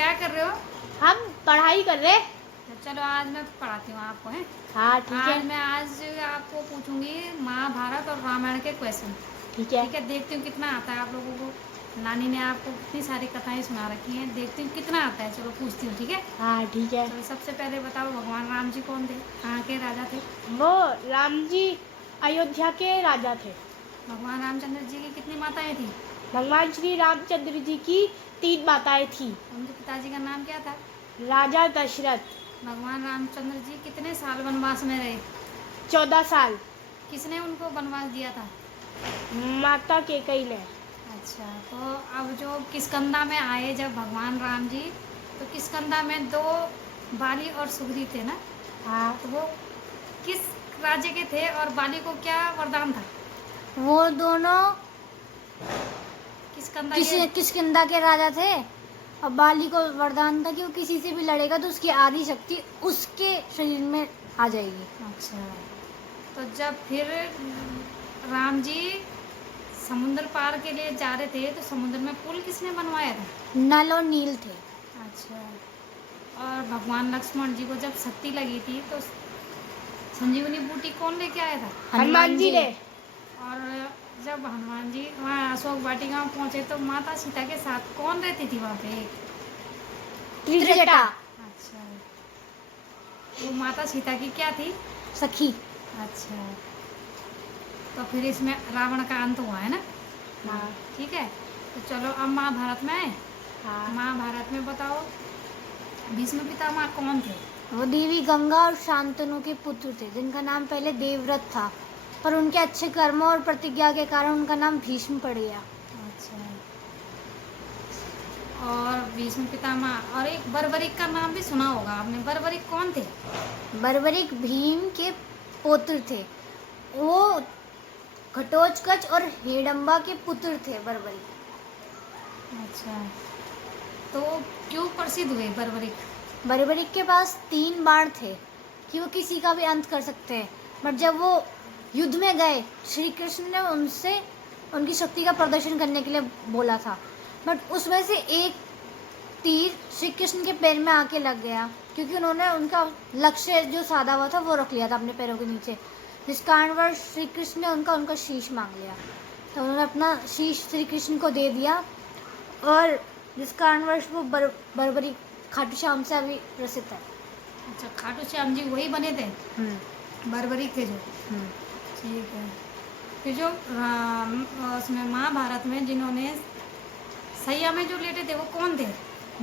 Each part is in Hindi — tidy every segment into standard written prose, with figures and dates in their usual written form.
क्या कर रहे हो? हम पढ़ाई कर रहे। चलो आज मैं पढ़ाती हूँ आपको है। हाँ ठीक है। आज आपको पूछूंगी महाभारत और रामायण के क्वेश्चन। ठीक है। ठीक है, देखती हूँ कितना आता है आप लोगों को। नानी ने आपको कितनी सारी कथाएं सुना रखी हैं, देखती हूँ कितना आता है। चलो पूछती हूँ, ठीक है। हाँ ठीक है। चलो सबसे पहले बताओ, भगवान राम जी कौन थे, कहाँ के राजा थे? वो राम जी अयोध्या के राजा थे। भगवान रामचंद्र जी की कितनी माताएं थी? भगवान श्री रामचंद्र जी की 3 माताएं थी। उनके पिताजी का नाम क्या था? राजा दशरथ। भगवान रामचंद्र जी कितने साल वनवास में रहे? 14 साल। किसने उनको वनवास दिया था? माता कैकेयी ने। अच्छा, तो अब जो किष्किंधा में आए जब भगवान राम जी, तो किष्किंधा में 2 बाली और सुग्रीव थे ना? हाँ। तो वो किस राज्य के थे और बाली को क्या वरदान था? वो दोनों किष्किंधा के राजा थे और बाली को वरदान था कि वो किसी से भी लड़ेगा तो उसकी आधी शक्ति उसके शरीर में आ जाएगी। अच्छा, तो जब फिर राम जी समुद्र पार के लिए जा रहे थे तो समुद्र में पुल किसने बनवाया था? नल और नील थे। अच्छा, और भगवान लक्ष्मण जी को जब शक्ति लगी थी तो संजीवनी बूटी कौन लेके आया था? हनुमान जी ने। और जब हनुमान जी वहाँ अशोक वाटिका में पहुँचे तो माता सीता के साथ कौन रहती थी वहाँ पे? त्रिजटा। अच्छा, वो माता सीता की क्या थी? सखी। अच्छा, तो फिर इसमें रावण का अंत हुआ है ना? हाँ। ठीक है, तो चलो अब महाभारत में आए। हाँ। महाभारत में बताओ, भीष्म पितामह कौन थे? वो देवी गंगा और शांतनु के पुत्र थे जिनका नाम पहले देवव्रत था, पर उनके अच्छे कर्मों और प्रतिज्ञा के कारण उनका नाम भीष्म पड़ गया। अच्छा, और भीष्म पितामह और एक बर्बरिक का नाम भी सुना होगा आपने। बर्बरिक कौन थे? बर्बरिक भीम के पुत्र थे। वो घटोत्कच और हिडम्बा के पुत्र थे बर्बरिक। अच्छा, तो क्यों प्रसिद्ध हुए बर्बरिक? बर्बरिक के पास 3 बाण थे कि वो किसी का भी अंत कर सकते हैं, बट जब वो युद्ध में गए श्री कृष्ण ने उनसे उनकी शक्ति का प्रदर्शन करने के लिए बोला था, बट उसमें से एक तीर श्री कृष्ण के पैर में आके लग गया क्योंकि उन्होंने उनका लक्ष्य जो साधा हुआ था वो रख लिया था अपने पैरों के नीचे, जिस कारणवश श्री कृष्ण ने उनका शीश मांग लिया। तो उन्होंने अपना शीश श्री कृष्ण को दे दिया और जिस कारणवश वो बर्बरी खाटू श्याम से अभी प्रसिद्ध है। अच्छा, खाटू श्याम जी वही बने थे, बर्बरिक थे जो। ठीक है, फिर जो उसमें महाभारत में जिन्होंने सैया में जो लेटे थे वो कौन थे?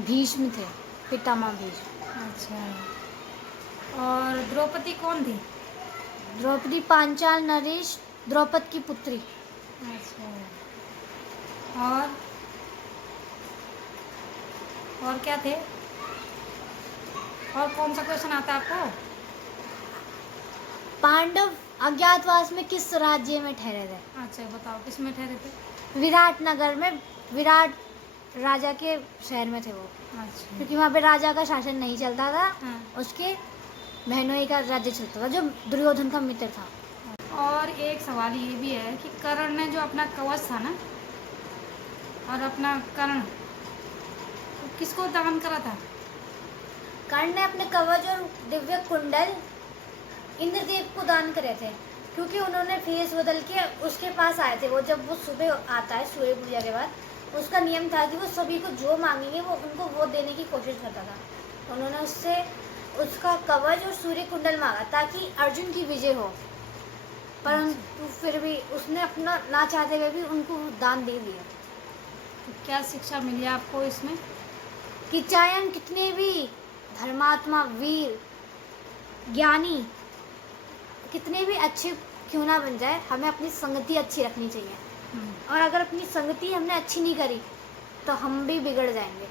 भीष्म थे, पितामह भीष्म। अच्छा, और द्रौपदी कौन थी? द्रौपदी पांचाल नरेश द्रौपद की पुत्री। अच्छा, और क्या थे? और कौन सा क्वेश्चन आता है आपको? पांडव अज्ञातवास में किस राज्य में ठहरे थे? अच्छा बताओ, किस में ठहरे थे? विराट नगर में, विराट राजा के शहर में थे वो, अच्छा, क्योंकि वहाँ पे राजा का शासन नहीं चलता था। हाँ। उसके बहनोई का राज्य चलता था जो दुर्योधन का मित्र था। और एक सवाल ये भी है कि कर्ण ने जो अपना कवच था ना और अपना कर्ण, तो किसको दान करा था? कर्ण ने अपने कवच और दिव्य कुंडल इंद्रदेव को दान करे थे, क्योंकि उन्होंने फेस बदल के उसके पास आए थे। वो जब वो सुबह आता है सूर्य पूजा के बाद, उसका नियम था कि वो सभी को जो मांगेंगे वो उनको वो देने की कोशिश करता था। उन्होंने उससे उसका कवच और सूर्य कुंडल मांगा ताकि अर्जुन की विजय हो, परंतु फिर भी उसने अपना ना चाहते हुए भी उनको दान दे दिया। तो क्या शिक्षा मिली आपको इसमें? कि चाहे हम कितने भी धर्मात्मा, वीर, ज्ञानी, कितने भी अच्छे क्यों ना बन जाए, हमें अपनी संगति अच्छी रखनी चाहिए। और अगर अपनी संगति हमने अच्छी नहीं करी तो हम भी बिगड़ जाएंगे।